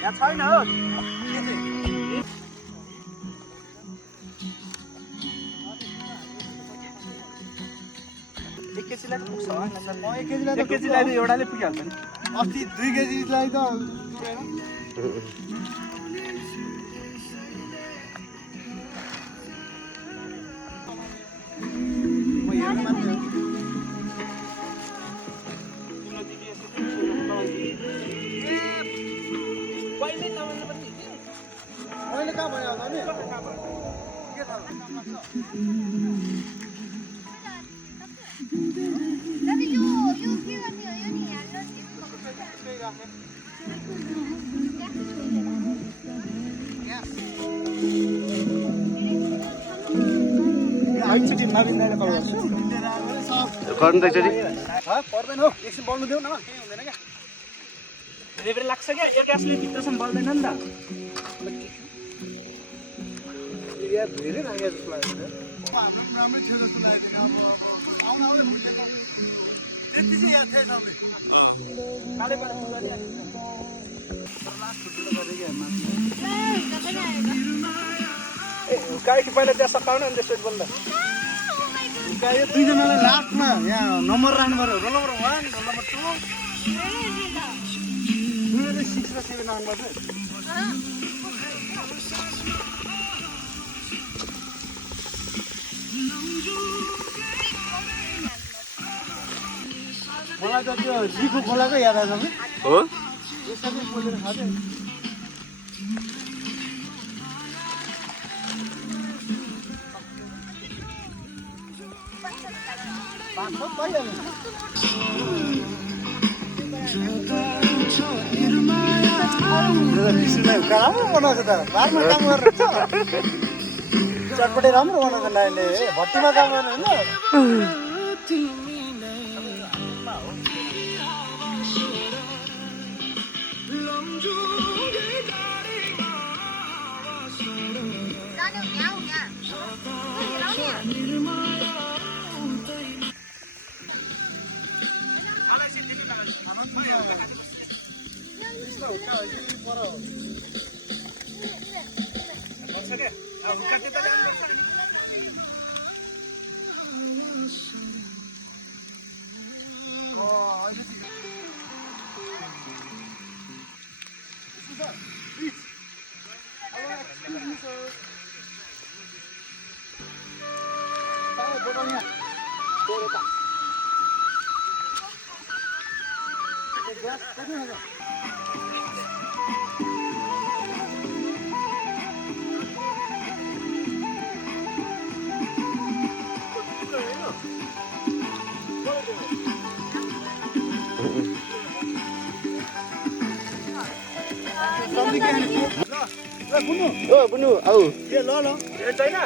यहाँ छैन हो एक केजीलाई त पुग्छ होला एक केजीलाई त एउटाले पुगिहाल्छ नि अस्ति 2 केजीलाई त मैले कहाँ भने होला नि के थाहा दादा यो के गर्ने हो यो नि हाल्नु एकचोटि माविन्दैले कल गर्छु गर्नु त एकचोटि पर्दैन हौ एकछिन बल्नु देऊ न केही हुँदैन क्या रेबेर लाग्छ क्या यो ग्यासले भित्रसम्म बल्दैन नि त एरिया धेरै लाग्यो जस्तो लाग्यो हाम्रो राम्रै थियो जस्तो लाग्दैन अब आउन आउने हुन्छ त्यति चाहिँ याद थिएन काले पारा पुग्दै लास्ट ठुलो गरेको गाई कि पहिला त्यहाँ सकाउनु अनि त्यसपछि बोल्दा यो दुईजनालाई लास्टमा यहाँ नम्बर राख्नु पर्यो रोल नम्बर 1 रोल नम्बर 2 6 र 7 राख्नुपर्छ मलाई त त्यो जीको खोलाको याद आउँछ कि हो यो सबै बोलेर खाँदै राम्रो बनाएको त बारमा काम गरेर चटपटे राम्रो बनाएको नानीले भट्टीमा काम गर्ने होइन बुनु आऊ ल ल यो छैन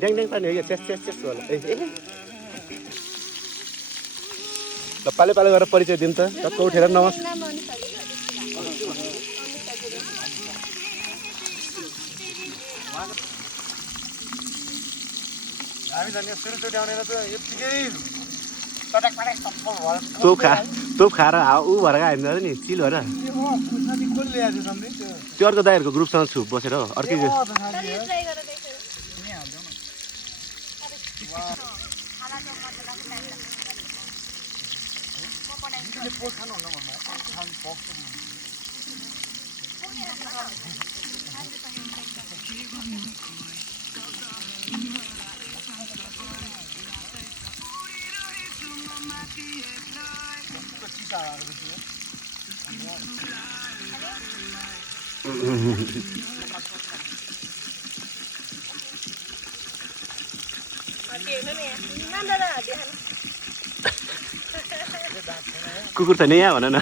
ड्याङ ड्याङ पार्ने हो यो चेस चेस चेस होला ल पाले पाले गरेर परिचय दिनु त टक्क उठेर नमस्ते हामी धन्य सुरुचोटि आउनेर त यतिकै तोप खाएर ऊ भएर हामी नि चिल भएर त्यो अर्को दाइहरूको ग्रुपसँग छु बसेर हो अर्कै कुकुर छ नि यहाँ भन न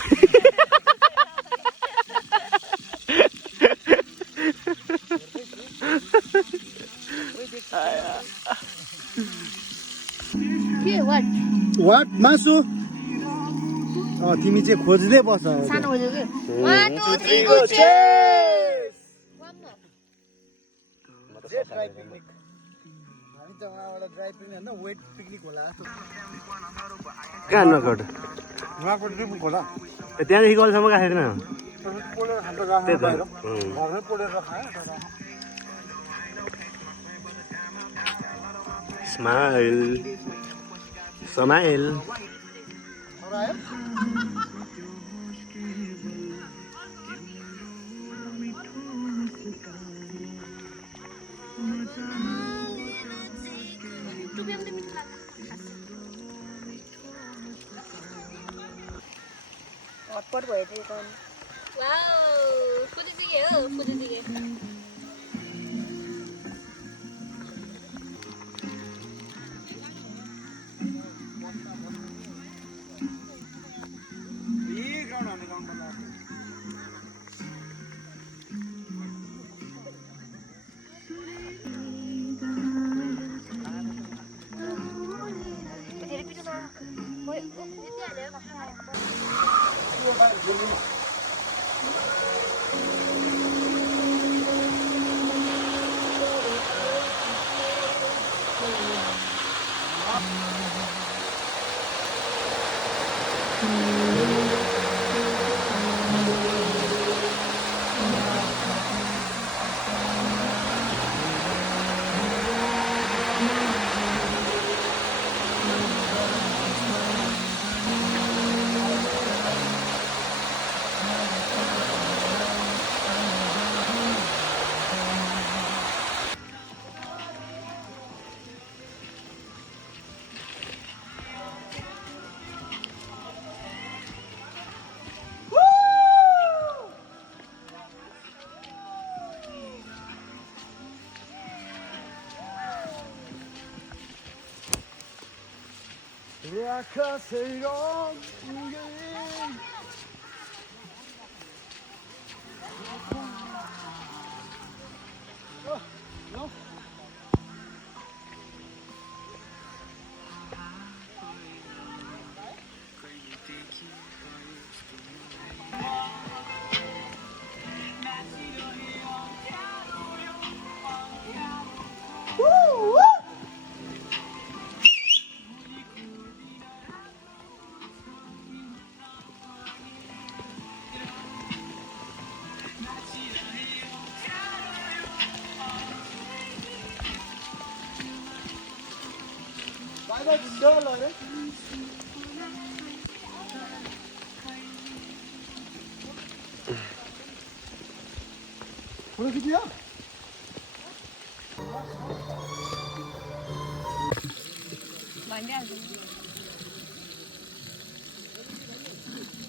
के वाट वाट मासु तिमी चाहिँ खोज्दै बस सानो खोज्यो कि 1 2 3 go one more dry picnic हामी त वहाँबाट ड्राई पिकनिक हैन वेट पिकनिक होला कहाँ नकट वहाँको ड्रिम होला त्यहाँदेखि कलसम्म गएको छैन पोलेर खान्छ गाह्रो बाहिर घरमै पोलेर खायो स्माइल समाइल हटपट भयो त्यो त वाउ फुलिदिगे हो फुलिदिगे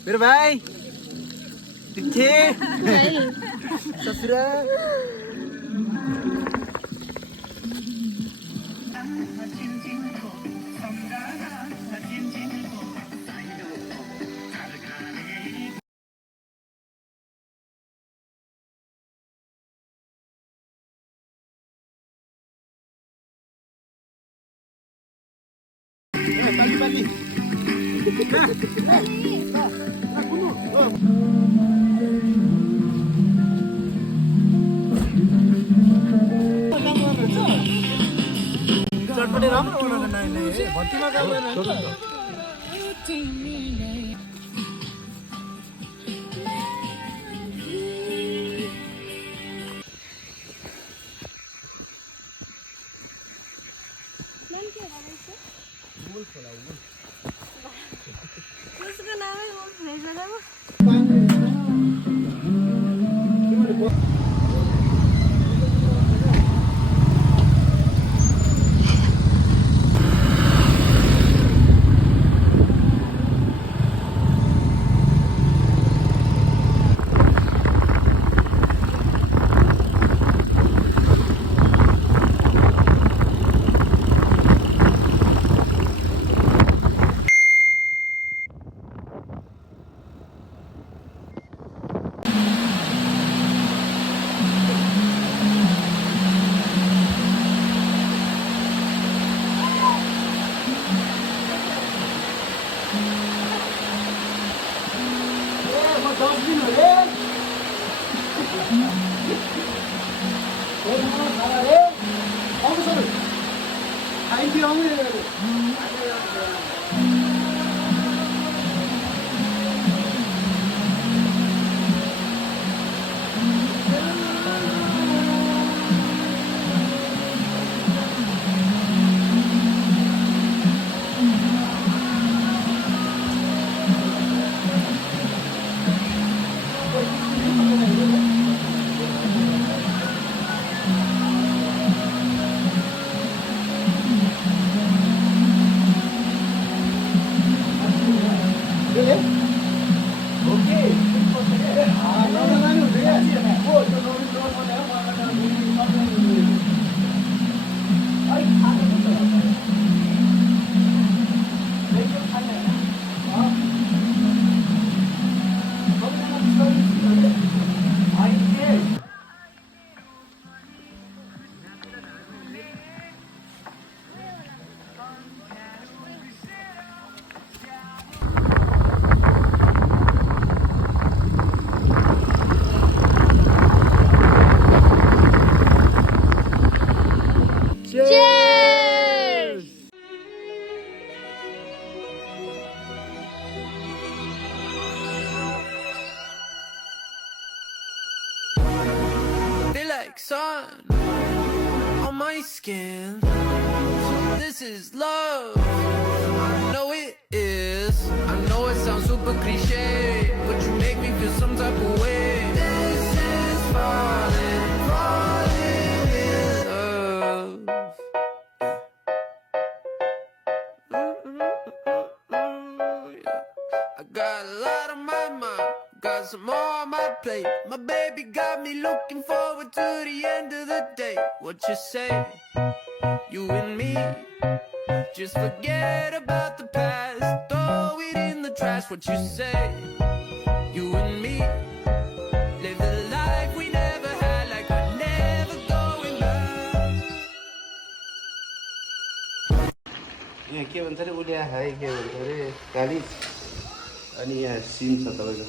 मेरो भाइ तिथे ससुरा पाली पाली चटपटे राम्रो हुन नाइले भत्तीमा काम गरेन उसको नामै हो भेजमा Cheers! Feel like sun on my skin. This is love. I know it is. I know it sounds super cliche, but you make me feel some type of way. This is falling, falling in love. I got a lot on my mind, got some more on my plate. My baby got me looking forward to the end of the day. What you say? You and me, just forget about the past, throw it in the trash. What you say? You and me, live the life we never had, like we're never going back. यहाँ के भन्छ अरे उसले high के भन्छ अरे काली अनि यहाँ सिम छ तपाईँको